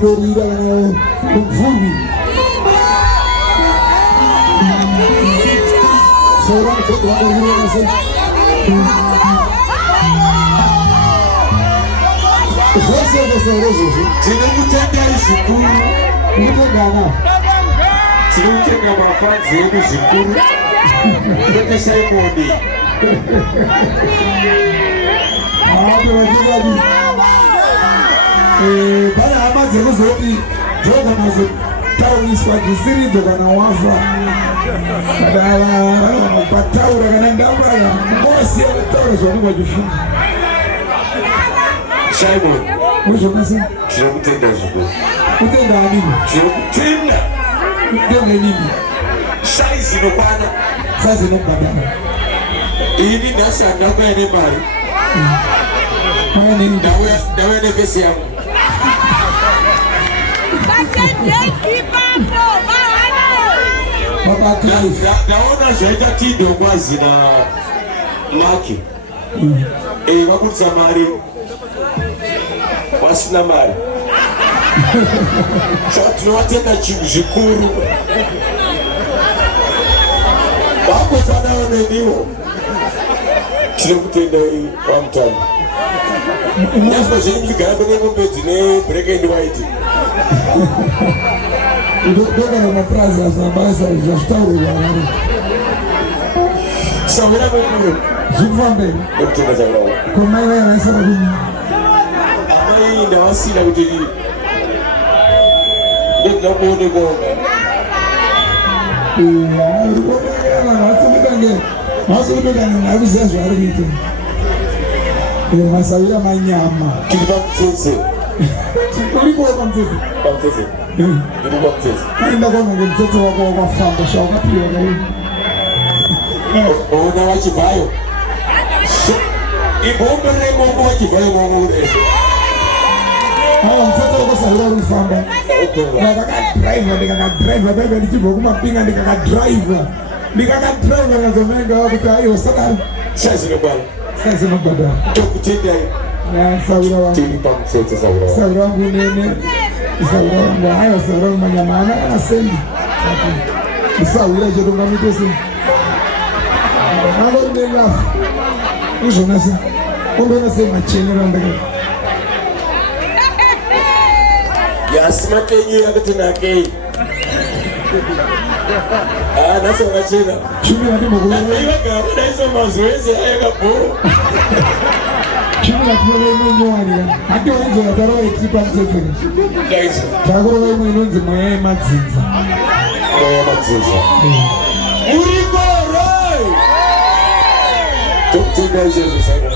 Dorira Fumi. Seorang ketua organisasi. Tinamutenda zikuru. Mutendana. Tinamutenda mafanzi yedu zikuru. Ndote Simoni. Hapo wajibadi. Bana amaze kuzoti joga nazo tauni swati siri joga na wafa. Badala pataura kana ndabara. Mosi alitoa zoni wajifunza. Simon. Mujomasa. Tinamutenda zikuru. Mutenda nini? Tinamutenda. Mutenda nini? Saizi no bana. Saizi no bana. Ini nasa ndako ya nebari. Maya nini? Dawe ne pesi yangu. Naona zaida tindo kwazi na maki. Wakuza mari. Wasina mari. Tunawatenda chikuru. Wako tanao neniwo. Tinamutenda wa mtani. Nyaspa zhingi garabene mumbedzi ne black and white. Ndoka na mapraza za basa za stauro ya nani. Sawira mukuru. Zivambe. Okutenga zawo. Kwa wewe unasema nini? Amai nda wasila kuti ndio kuone goma. Masukanga nabiza zvaro kuita. Masawira manyama. Kilipa mtsetse. Kuliko mtsetse. Mtsetse. Kilipa mtsetse. Ainda kama mtsetse wako wakafamba shauka pia gari. Ona wachivayo. Ibombe remongo wachivayo ngore. Mtsetse wako sawira kufamba. Ndikaka driver bebe ndichibva kumapinga ndikaka driver nazomenga kuti aiwa saka sazinobhadhara tokutendai saura wangu tiripa mutsetse saura wangu nene saura wangu aiwa saura wangu manyama ana kana sendi isawira chetongamite sei angori nelafu izvona se kundona sei machenero andaka yasi mapenyu yakutinakei nasa wakachena chumi nati mukulele ivagamuda iso mazoezi ayakabhoro chumi nati mukulele nyowani hati wainzo natara waitipa mtsetseni daiso takurova imwe inonzi mweya yemadzinza urikoro tokutenda izvezvo saka